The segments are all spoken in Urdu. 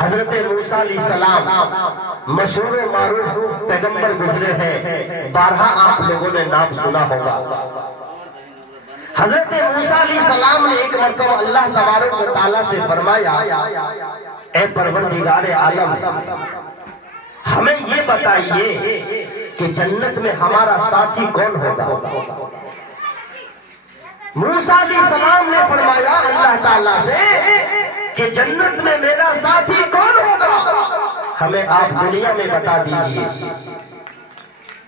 حضرت موسیٰ علیہ السلام مشہور و معروف پیغمبر گزرے ہیں، بارہا آپ لوگوں نے نام سنا ہوگا۔ حضرت موسیٰ علیہ السلام نے ایک مرتبہ اللہ تبارک و تعالیٰ سے فرمایا، اے پروردگار عالم، ہمیں یہ بتائیے کہ جنت میں ہمارا ساتھی کون ہوگا؟ موسیٰ علیہ السلام نے فرمایا اللہ تعالیٰ سے کہ جنت میں میرا ساتھی کون ہوگا؟ ہمیں آپ دنیا میں بتا دیجئے۔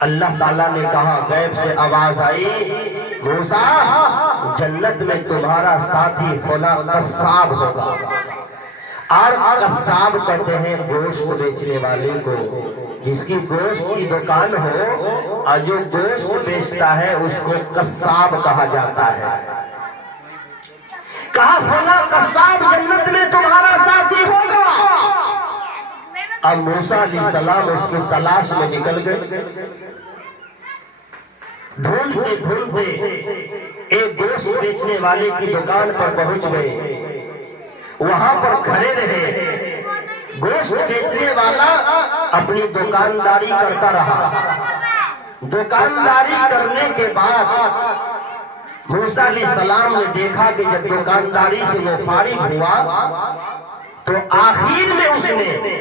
اللہ تعالیٰ نے کہا، غیب سے آواز آئی، موسیٰ جنت میں تمہارا ساتھی فلاں قصاب ہوگا۔ اور قصاب کہتے ہیں گوشت بیچنے والے کو، جس کی گوشت کی دکان ہو اور جو گوشت بیچتا ہے اس کو قصاب کہا جاتا ہے۔ کہا فلاں قصاب جنت میں تمہارا ساتھی ہوگا۔ اب موسیٰ علیہ السلام اس کی تلاش میں نکل گئے، ڈھونڈتے ڈھونڈتے ایک گوشت بیچنے والے کی دکان پر پہنچ گئے، وہاں پر کھڑے رہے۔ گوشت بیچنے والا اپنی دکانداری کرتا رہا۔ دکانداری کرنے کے بعد موسیٰ علیہ السلام نے دیکھا کہ جب دکانداری سے وہ فارغ ہوا تو آخر میں اس نے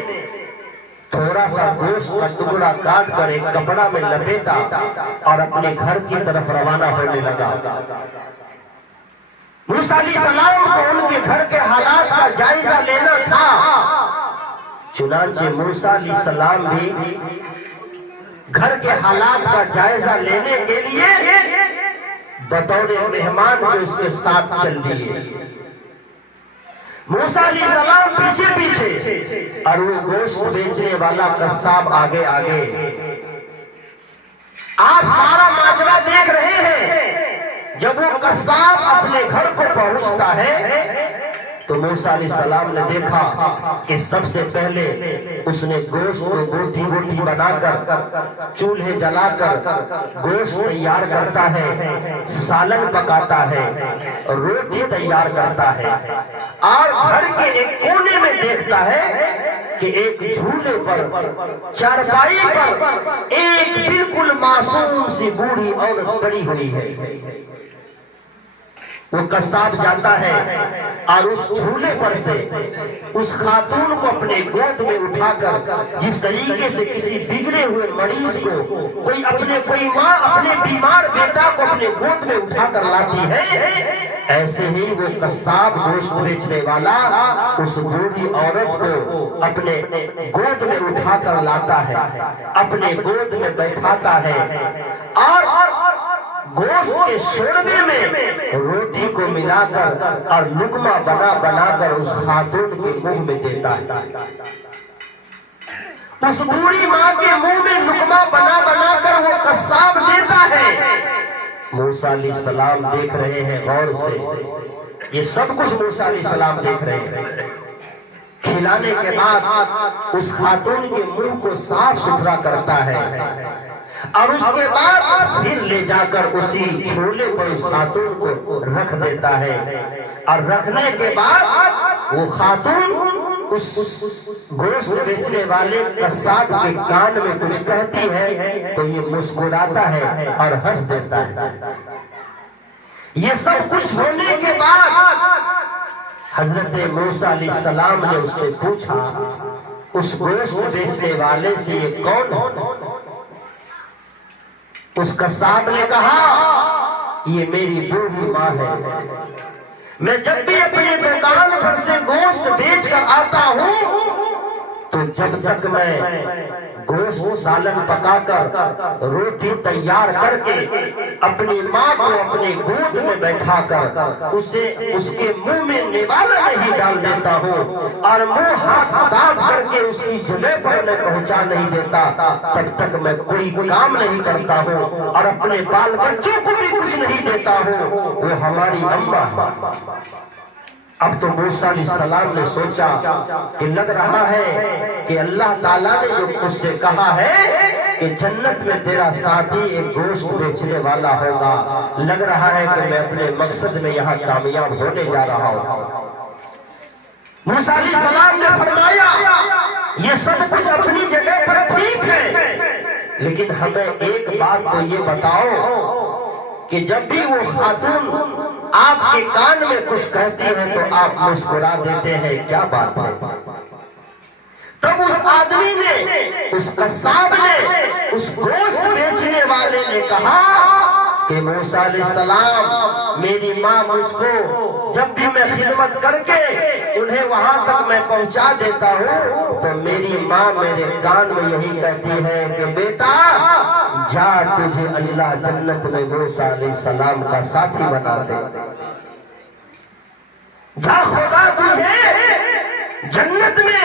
تھوڑا سا گوشت کا ٹکڑا کاٹ کر ایک کپڑا میں لپیٹا اور اپنے گھر کی طرف روانہ ہونے لگا۔ موسیٰ علیہ السلام کو ان کے گھر کے حالات کا جائزہ لینا تھا، چنانچہ موسیٰ علیہ السلام بھی گھر کے حالات کا جائزہ لینے کے لیے بطور مہمان کے اس کے ساتھ چل دیے۔ موسیٰ علیہ السلام پیچھے پیچھے اور وہ گوشت بیچنے والا قصاب آگے آگے۔ آپ سارا ماجرا دیکھ رہے ہیں۔ جب وہ قصاب اپنے گھر کو پہنچتا ہے تو موسیٰ علیہ السلام نے دیکھا کہ سب سے پہلے اس نے گوشت کو بوٹی بوٹی بنا کر چولہے جلا کر گوشت تیار کرتا ہے، سالن پکاتا ہے، روٹی تیار کرتا ہے، اور گھر کے ایک کونے میں دیکھتا ہے کہ ایک جھولے پر، چارپائی پر ایک بالکل معصوم سی بوڑھی عورت پڑی ہوئی ہے۔ وہ قصاب جاتا ہے اور اس جھولے پر سے اس خاتون کو اپنے گود میں اٹھا کر، جس طریقے سے کسی بگڑے ہوئے مریض کو کوئی ماں اپنے بیمار بیٹا کو اپنے گود میں اٹھا کر لاتی ہے، ایسے ہی وہ قصاب گوشت بیچنے والا اس بوڑھی عورت کو اپنے گود میں اٹھا کر لاتا ہے، اپنے گود میں بیٹھاتا ہے اور گوشت کے شوربے میں روٹی کو ملا کر اور لقمہ بنا بنا کر اس خاتون کے منہ میں دیتا ہے۔ اس بوڑھی ماں کے منہ میں لقمہ بنا بنا کر وہ قصاب دیتا ہے۔ موسیٰ علیہ السلام دیکھ رہے ہیں غور سے، یہ سب کچھ موسیٰ علیہ السلام دیکھ رہے ہیں۔ کھلانے کے بعد اس خاتون کے منہ کو صاف ستھرا کرتا ہے اور اس کے بعد پھر لے جا کر اسی جھولے پر اس خاتون کو رکھ دیتا ہے، اور رکھنے کے بعد وہ خاتون اس گوشت بیچنے والے قصاب کے کان میں کچھ کہتی ہے تو یہ مسکراتا ہے اور ہنس دیتا ہے۔ یہ سب کچھ ہونے کے بعد حضرت موسیٰ علیہ السلام نے اس سے پوچھا، اس گوشت بیچنے والے سے یہ کون ہے؟ اس قصاب نے کہا، یہ میری بوڑھی ماں ہے، میں جب بھی اپنی دکان پر سے گوشت بیچ کر آتا ہوں تو جب تک میں گوشت سالن پکا کر روٹی تیار کر کے اپنی ماں کو اپنے گود میں بیٹھا کر اسے اس کے منہ میں نوالا نہیں ڈال دیتا ہوں اور منہ ہاتھ صاف کر کے اس کی جگہ پر میں پہنچا نہیں دیتا، تب تک میں کوئی کام نہیں کرتا ہوں اور اپنے بال بچوں کو بھی کچھ نہیں دیتا ہوں۔ وہ ہماری اماں ہے۔ اب تو موسیٰ علیہ السلام نے سوچا کہ لگ رہا ہے کہ اللہ تعالیٰ نے جو مجھ سے کہا ہے کہ جنت میں تیرا ساتھی ایک گوشت بیچنے والا ہوگا، لگ رہا ہے کہ میں اپنے مقصد میں یہاں کامیاب ہونے جا رہا ہوں۔ موسیٰ علیہ السلام نے فرمایا یہ سب کچھ اپنی جگہ پر ٹھیک ہے، لیکن ہمیں ایک بات تو یہ بتاؤ کہ جب بھی وہ خاتون آپ کے کان میں کچھ کہتی ہے تو آپ مسکرا دیتے ہیں، کیا بات ہے؟ تب اس آدمی نے، اس قصاب نے، اس گوشت بیچنے والے نے کہا کہ موسیٰ علیہ السلام، میری ماں مجھ کو جب بھی میں خدمت کر کے انہیں وہاں تک میں پہنچا دیتا ہوں تو میری ماں میرے کان میں یہی کہتی ہے کہ بیٹا جا، تجھے اللہ جنت میں موسیٰ علیہ السلام کا ساتھی بنا دے، جا خدا تجھے جنت میں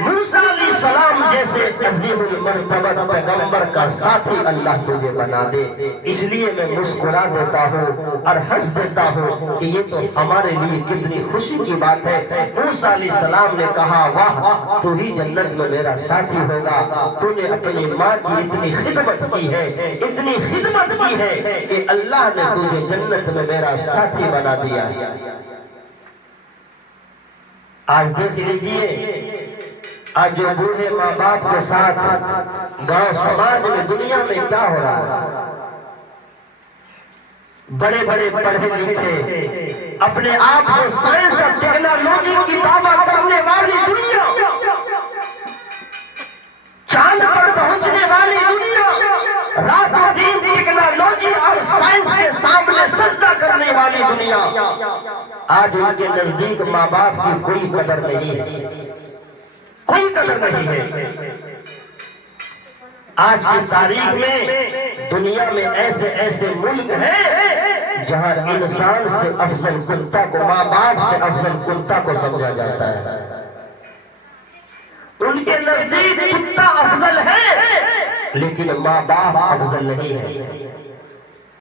موسیٰ علیہ السلام جیسے عظیم المرتبہ پیغمبر کا ساتھی اللہ تجھے بنا دے۔ اس لیے میں مسکرا دیتا ہوں اور ہنس دیتا ہوں کہ یہ تو ہمارے لیے کتنی خوشی کی بات ہے۔ موسیٰ علیہ السلام نے کہا واہ، تو ہی جنت میں میرا ساتھی ہوگا، تو نے اپنی ماں کی اتنی خدمت کی ہے، اتنی خدمت کی ہے کہ اللہ نے تجھے جنت میں میرا ساتھی بنا دیا۔ آج دیکھ لیجئے، آج جو بوڑھے ماں باپ کے ساتھ گاؤں سماج میں دنیا میں کیا ہو رہا ہے، بڑے بڑے پڑھے لکھے اپنے آپ کو سائنس اور ٹیکنالوجی کی دعویٰ کرنے والی دنیا، چاند پر پہنچنے والی دنیا، رات و دن ٹیکنالوجی اور سائنس کے سامنے سجدہ کرنے والی دنیا، آج ان کے نزدیک ماں باپ کی کوئی قدر نہیں ہے، کوئی قدر نہیں ہے۔ آج کی تاریخ میں دنیا میں ایسے ایسے ملک ہیں جہاں انسان سے افضل کتا کو، ماں باپ سے افضل کتا کو سمجھا جاتا ہے۔ ان کے نزدیک کتا افضل ہے لیکن ماں باپ افضل نہیں ہے۔